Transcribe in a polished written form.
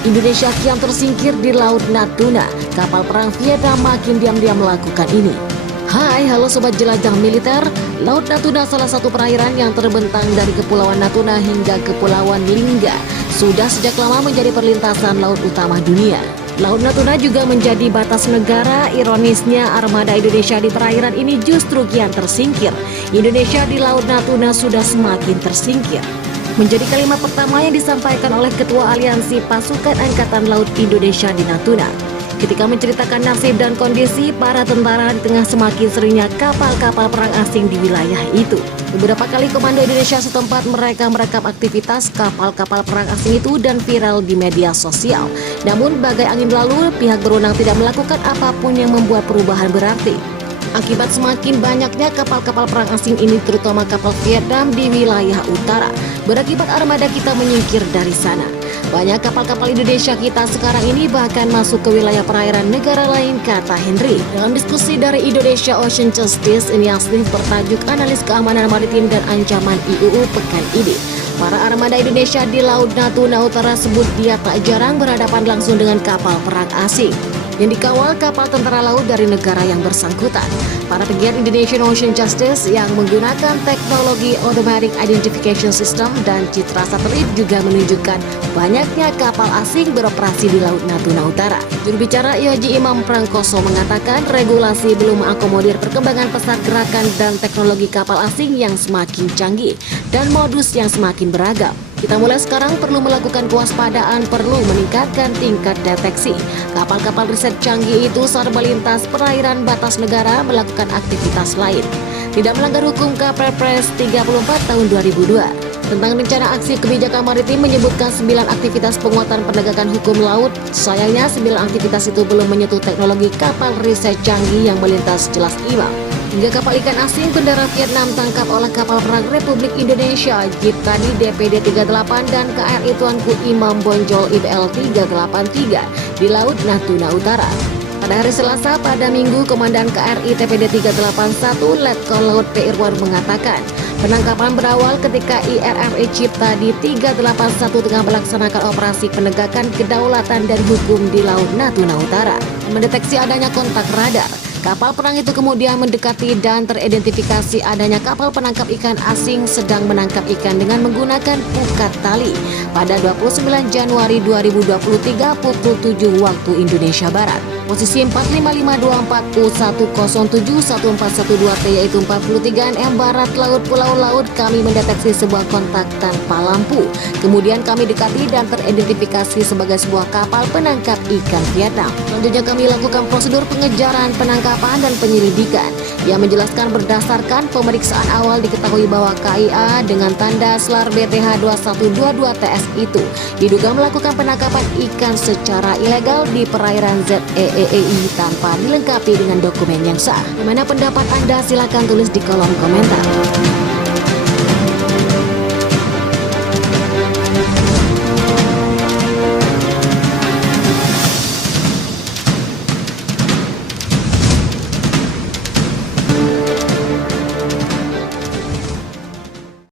Indonesia kian tersingkir di Laut Natuna. Kapal perang Vietnam makin diam-diam melakukan ini. Hai, halo sobat jelajah militer. Laut Natuna salah satu perairan yang terbentang dari Kepulauan Natuna hingga Kepulauan Lingga. Sudah sejak lama menjadi perlintasan laut utama dunia. Laut Natuna juga menjadi batas negara. Ironisnya, armada Indonesia di perairan ini justru kian tersingkir. Indonesia di Laut Natuna sudah semakin tersingkir. Menjadi kalimat pertama yang disampaikan oleh Ketua Aliansi Pasukan Angkatan Laut Indonesia di Natuna. Ketika menceritakan nasib dan kondisi para tentara di tengah semakin seringnya kapal-kapal perang asing di wilayah itu. Beberapa kali Komando Indonesia setempat mereka merekam aktivitas kapal-kapal perang asing itu dan viral di media sosial. Namun bagai angin lalu, pihak berwenang tidak melakukan apapun yang membuat perubahan berarti. Akibat semakin banyaknya kapal-kapal perang asing ini, terutama kapal Vietnam di wilayah utara, berakibat armada kita menyingkir dari sana. Banyak kapal-kapal Indonesia kita sekarang ini bahkan masuk ke wilayah perairan negara lain, kata Henry. Dalam diskusi dari Indonesia Ocean Justice Initiative bertajuk Analis Keamanan Maritim dan Ancaman IUU pekan ini, para armada Indonesia di Laut Natuna Utara sebut dia tak jarang berhadapan langsung dengan kapal perang asing yang dikawal kapal tentara laut dari negara yang bersangkutan. Para pegiat Indonesian Ocean Justice yang menggunakan teknologi Automatic Identification System dan citra satelit juga menunjukkan banyaknya kapal asing beroperasi di Laut Natuna Utara. Juru bicara IOJ Imam Prangkoso mengatakan regulasi belum mengakomodir perkembangan pesat gerakan dan teknologi kapal asing yang semakin canggih dan modus yang semakin beragam. Kita mulai sekarang perlu melakukan kewaspadaan, perlu meningkatkan tingkat deteksi. Kapal-kapal riset canggih itu saat melintas perairan batas negara melakukan aktivitas lain. Tidak melanggar hukum Kepres 34 tahun 2002. Tentang rencana aksi kebijakan maritim menyebutkan 9 aktivitas penguatan penegakan hukum laut. Sayangnya 9 aktivitas itu belum menyentuh teknologi kapal riset canggih yang melintas, jelas Imam. Hingga kapal ikan asing bendera Vietnam tangkap oleh kapal perang Republik Indonesia Jeep Tani DPD 38 dan KRI Tuanku Imam Bonjol IBL 383 di Laut Natuna Utara. Pada hari Selasa pada Minggu, Komandan KRI TPD 381 Letkol Laut P. Irwan mengatakan penangkapan berawal ketika IRRI Cipta di 381 tengah melaksanakan operasi penegakan kedaulatan dan hukum di Laut Natuna Utara. Mendeteksi adanya kontak radar, kapal perang itu kemudian mendekati dan teridentifikasi adanya kapal penangkap ikan asing sedang menangkap ikan dengan menggunakan pukat tali pada 29 Januari 2023 pukul 7 waktu Indonesia Barat. Posisi 45524071071412T yaitu 43 nm Barat Laut Pulau Laut. Kami mendeteksi sebuah kontak tanpa lampu. Kemudian kami dekati dan teridentifikasi sebagai sebuah kapal penangkap ikan Vietnam. Selanjutnya kami lakukan prosedur pengejaran, penangkapan dan penyelidikan. Yang menjelaskan berdasarkan pemeriksaan awal diketahui bahwa KIA dengan tanda SLAR BTH 2122TS itu diduga melakukan penangkapan ikan secara ilegal di perairan ZEEI tanpa dilengkapi dengan dokumen yang sah. Bagaimana pendapat Anda? Silakan tulis di kolom komentar.